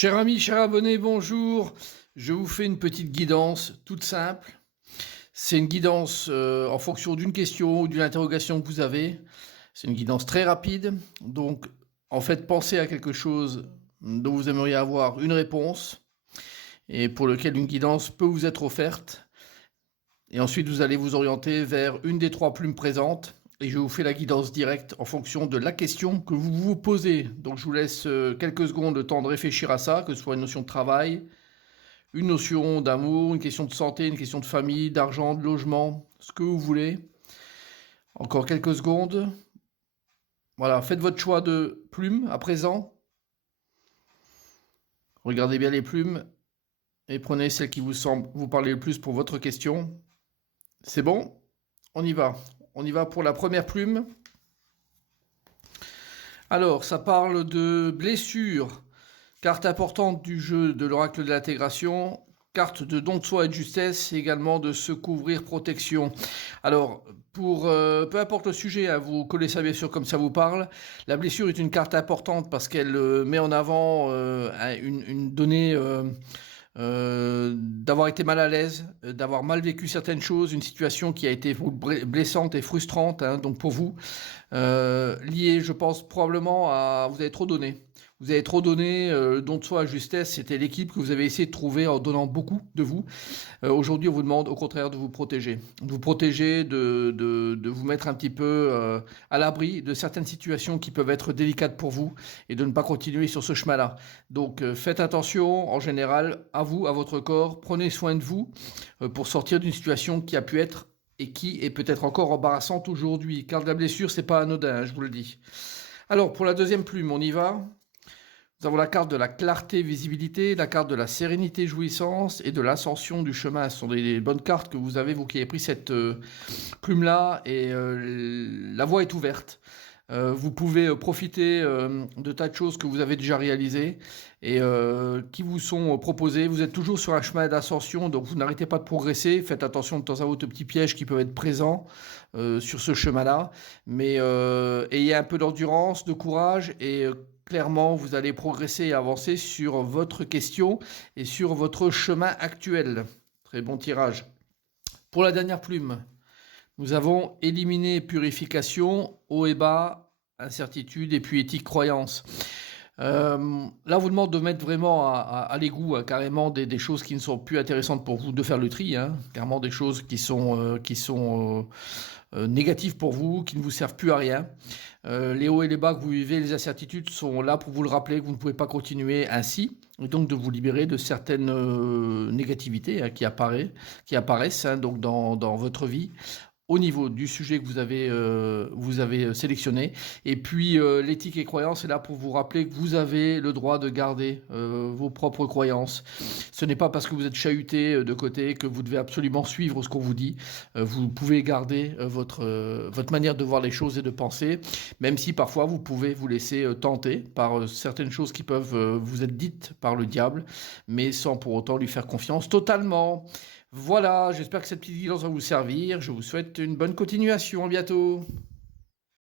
Cher ami, cher abonné, bonjour. Je vous fais une petite guidance toute simple. C'est une guidance en fonction d'une question ou d'une interrogation que vous avez. C'est une guidance très rapide. Donc, en fait, pensez à quelque chose dont vous aimeriez avoir une réponse et pour lequel une guidance peut vous être offerte. Et ensuite, vous allez vous orienter vers une des trois plumes présentes et je vous fais la guidance directe en fonction de la question que vous vous posez. Donc je vous laisse quelques secondes le temps de réfléchir à ça, que ce soit une notion de travail, une notion d'amour, une question de santé, une question de famille, d'argent, de logement, ce que vous voulez. Encore quelques secondes. Voilà, faites votre choix de plume à présent. Regardez bien les plumes et prenez celle qui vous semble vous parler le plus pour votre question. C'est bon? On y va. On y va pour la première plume. Alors, ça parle de blessure, carte importante du jeu de l'oracle de l'intégration, carte de don de soi et de justesse, et également de se couvrir protection. Alors, pour peu importe le sujet, hein, vous collez ça bien sûr comme ça vous parle. La blessure est une carte importante parce qu'elle met en avant une donnée d'avoir été mal à l'aise, d'avoir mal vécu certaines choses, une situation qui a été blessante et frustrante, hein, donc pour vous, liée, je pense, probablement à vous avez trop donné. Vous avez trop donné, don de soi à justesse, c'était l'équipe que vous avez essayé de trouver en donnant beaucoup de vous. Aujourd'hui, on vous demande au contraire de vous protéger. De vous protéger, de vous mettre un petit peu à l'abri de certaines situations qui peuvent être délicates pour vous et de ne pas continuer sur ce chemin-là. Donc faites attention en général à vous, à votre corps, prenez soin de vous pour sortir d'une situation qui a pu être et qui est peut-être encore embarrassante aujourd'hui. Car de la blessure, c'est pas anodin, hein, je vous le dis. Alors pour la deuxième plume, on y va. Nous avons la carte de la clarté, visibilité, la carte de la sérénité, jouissance et de l'ascension du chemin. Ce sont des bonnes cartes que vous avez, vous qui avez pris cette plume-là, et la voie est ouverte. Vous pouvez profiter de tas de choses que vous avez déjà réalisées et qui vous sont proposées. Vous êtes toujours sur un chemin d'ascension, donc vous n'arrêtez pas de progresser. Faites attention de temps à autre aux petits pièges qui peuvent être présents sur ce chemin-là. Mais ayez un peu d'endurance, de courage et clairement, vous allez progresser et avancer sur votre question et sur votre chemin actuel. Très bon tirage. Pour la dernière plume, nous avons éliminé purification, haut et bas, incertitude et puis éthique croyance. Là, on vous demande de mettre vraiment à l'égout carrément des choses qui ne sont plus intéressantes pour vous, de faire le tri, hein, clairement des choses qui sont négatives pour vous, qui ne vous servent plus à rien. Les hauts et les bas que vous vivez, les incertitudes sont là pour vous le rappeler que vous ne pouvez pas continuer ainsi, et donc de vous libérer de certaines négativités hein, qui apparaissent hein, donc dans votre vie, au niveau du sujet que vous avez sélectionné. Et puis l'éthique et croyance est là pour vous rappeler que vous avez le droit de garder vos propres croyances. Ce n'est pas parce que vous êtes chahuté de côté que vous devez absolument suivre ce qu'on vous dit. Vous pouvez garder votre manière de voir les choses et de penser, même si parfois vous pouvez vous laisser tenter par certaines choses qui peuvent vous être dites par le diable, mais sans pour autant lui faire confiance totalement. Voilà, j'espère que cette petite guidance va vous servir. Je vous souhaite une bonne continuation. À bientôt.